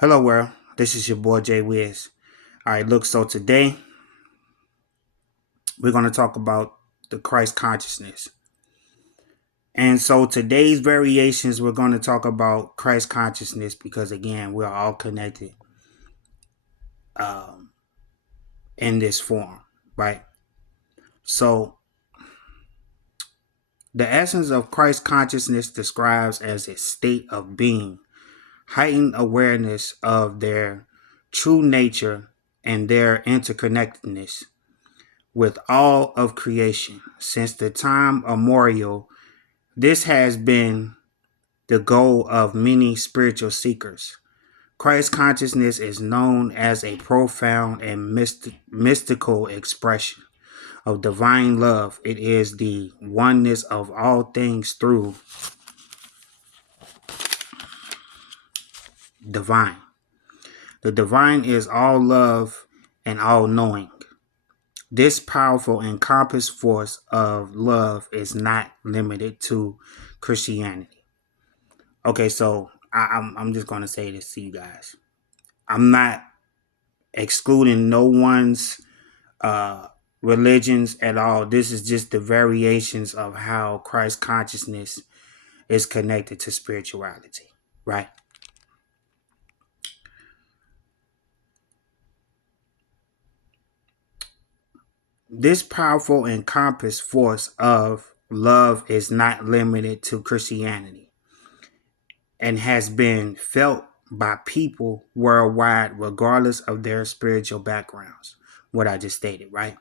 Hello world, this is your boy Jay Wiz. Alright, look, so today we're going to talk about the Christ consciousness. And so today's variations, we're going to talk about Christ consciousness because again, we're all connected um, in this form, right? So the essence of Christ consciousness describes as a state of being, heightened awareness of their true nature and their interconnectedness with all of creation. Since the time immemorial, this has been the goal of many spiritual seekers. Christ consciousness is known as a profound and mystical expression of divine love. It is the oneness of all things through divine. The divine is all love and all knowing. This powerful and compass force of love is not limited to Christianity. Okay, so I'm just going to say this to you guys. I'm not excluding no one's uh, religions at all. This is just the variations of how Christ consciousness is connected to spirituality, right? This powerful and compass force of love is not limited to Christianity and has been felt by people worldwide, regardless of their spiritual backgrounds. What I just stated, right?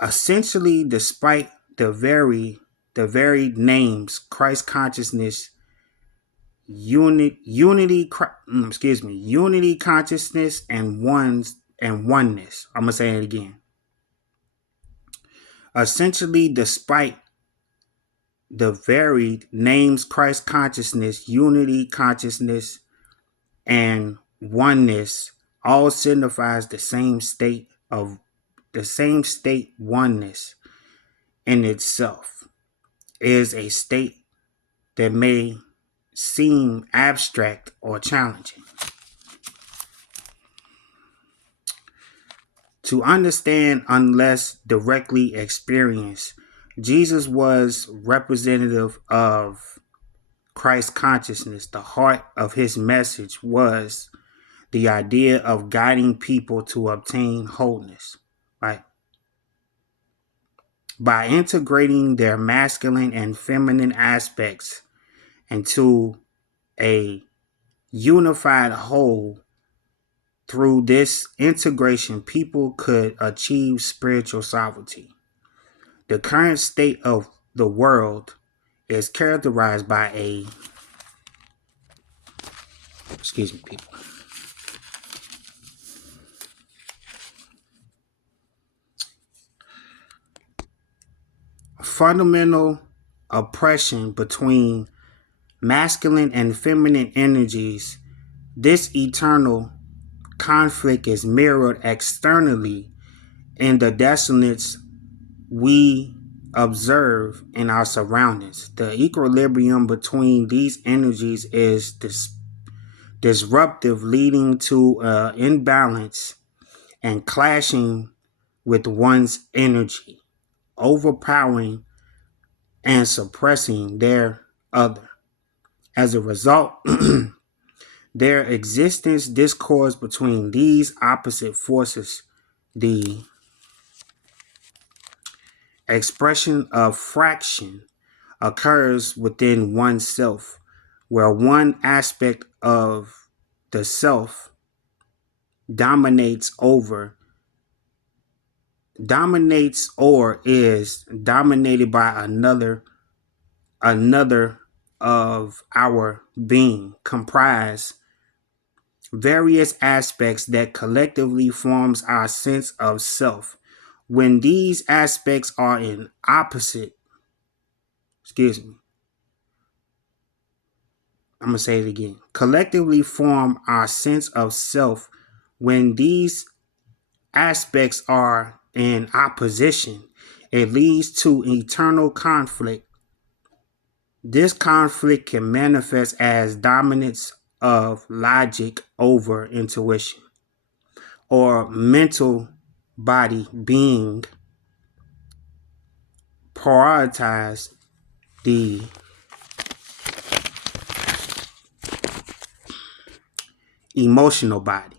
Essentially, despite the very names, Christ consciousness, unity consciousness, and oneness. I'm gonna say it again. Essentially, despite the varied names, Christ consciousness, unity consciousness, and oneness all signifies the same state oneness in itself is a state that may seem abstract or challenging. To understand unless directly experienced, Jesus was representative of Christ consciousness. The heart of his message was the idea of guiding people to obtain wholeness, right? By integrating their masculine and feminine aspects into a unified whole. Through this integration, people could achieve spiritual sovereignty. The current state of the world is characterized by people, fundamental oppression between masculine and feminine energies. This eternal conflict is mirrored externally in the dissonance we observe in our surroundings. The equilibrium between these energies is disruptive, leading to imbalance and clashing with one's energy, overpowering and suppressing their other. As a result, their existence discords between these opposite forces. The expression of fraction occurs within oneself, where one aspect of the self dominates or is dominated by another of our being, comprise various aspects that collectively forms our sense of self. When these aspects are in opposite, excuse me, I'm going to say it again, collectively form our sense of self. When these aspects are in opposition, it leads to eternal conflict. This conflict can manifest as dominance of logic over intuition, or mental body being prioritize the emotional body.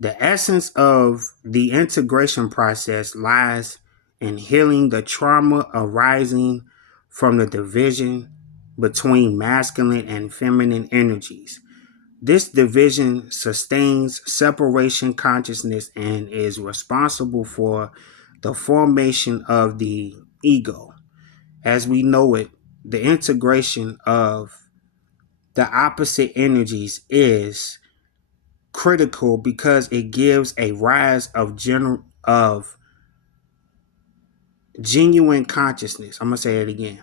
The essence of the integration process lies in healing the trauma arising from the division between masculine and feminine energies. This division sustains separation consciousness and is responsible for the formation of the ego. As we know it, the integration of the opposite energies is critical because it gives a rise of genuine consciousness. I'm gonna say it again.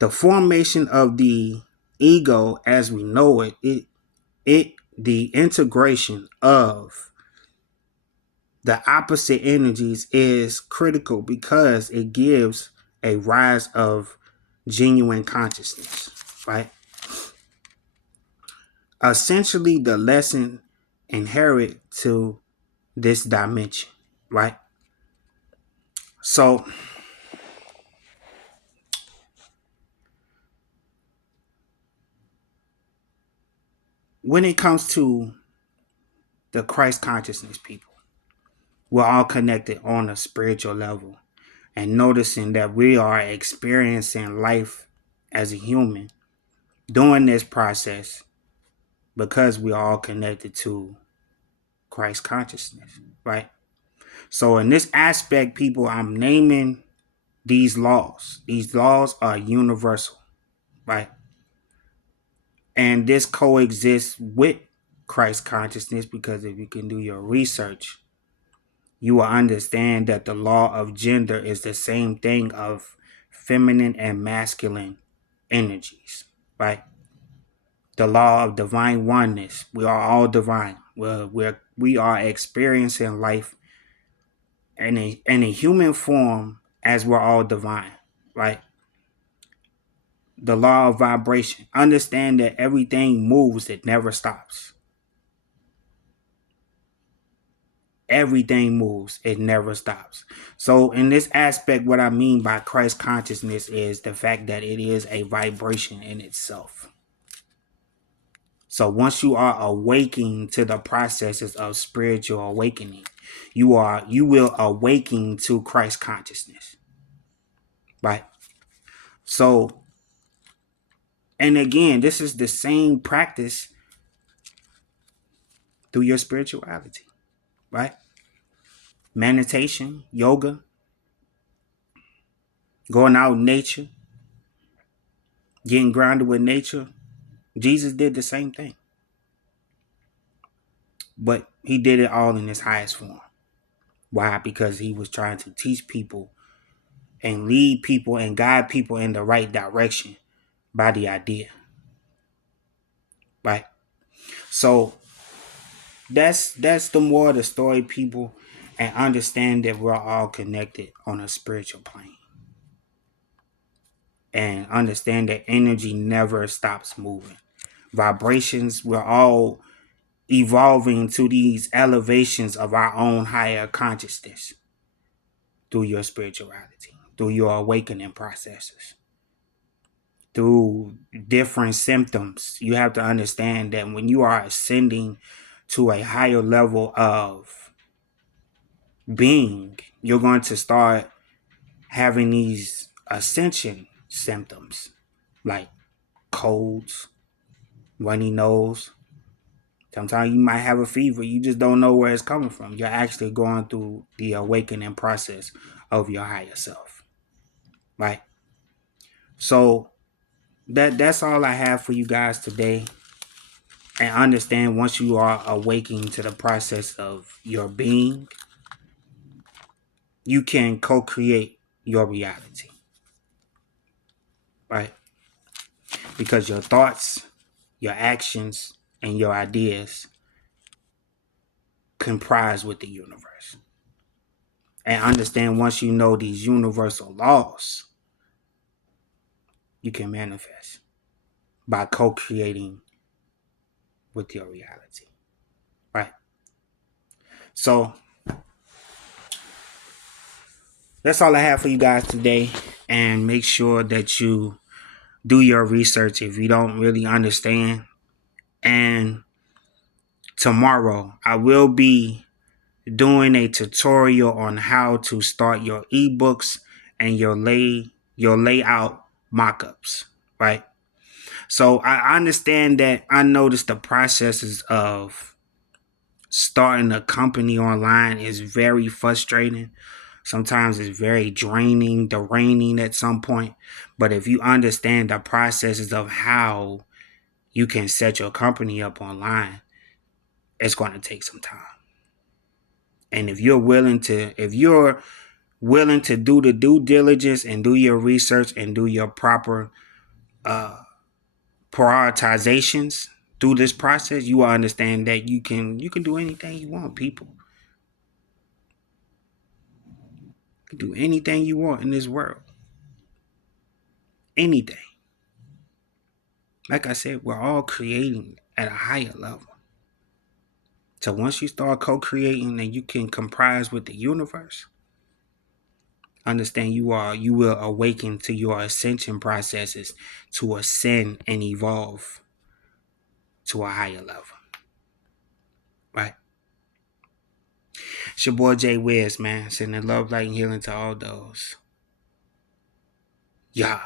The formation of the ego as we know it, the integration of the opposite energies is critical because it gives a rise of genuine consciousness, right? Essentially, the lesson inherent to this dimension, right? So, when it comes to the Christ consciousness people, we're all connected on a spiritual level, and noticing that we are experiencing life as a human during this process because we are all connected to Christ consciousness, right? So in this aspect, people, I'm naming these laws. These laws are universal, right? And this coexists with Christ consciousness because if you can do your research, you will understand that the law of gender is the same thing of feminine and masculine energies, right? The law of divine oneness. We are all divine. We are experiencing life in a human form as we're all divine, right? The law of vibration. Understand that everything moves, it never stops. Everything moves, it never stops. So in this aspect, what I mean by Christ consciousness is the fact that it is a vibration in itself. So once you are awakening to the processes of spiritual awakening, you will awaken to Christ consciousness, right? So, and again, this is the same practice through your spirituality, right? Meditation, yoga, going out in nature, getting grounded with nature. Jesus did the same thing, but he did it all in his highest form. Why? Because he was trying to teach people and lead people and guide people in the right direction by the idea, right? So that's the more of the story, people, and understand that we're all connected on a spiritual plane, and understand that energy never stops moving. Vibrations, we're all evolving to these elevations of our own higher consciousness through your spirituality, through your awakening processes, through different symptoms. You have to understand that when you are ascending to a higher level of being, you're going to start having these ascension symptoms like colds, runny nose. Sometimes you might have a fever. You just don't know where it's coming from. You're actually going through the awakening process of your higher self, right? So that's all I have for you guys today. And understand once you are awakening to the process of your being, you can co-create your reality, right? Because your thoughts, your actions, and your ideas comprise with the universe. And understand once you know these universal laws, you can manifest by co-creating with your reality. Right? So that's all I have for you guys today. And make sure that you do your research if you don't really understand. And tomorrow I will be doing a tutorial on how to start your ebooks and your layout mockups, right? So I understand that. I noticed the processes of starting a company online is very frustrating. Sometimes it's very draining at some point. But if you understand the processes of how you can set your company up online, it's going to take some time. And if you're willing to do the due diligence and do your research and do your proper uh, prioritizations through this process, you will understand that you can do anything you want, people. You can do anything you want in this world. Anything. Like I said, we're all creating at a higher level. So once you start co-creating and you can comprise with the universe, understand you will awaken to your ascension processes to ascend and evolve to a higher level. Right? It's your boy Jay Wiz, man. Sending love, light, and healing to all those. Yeah.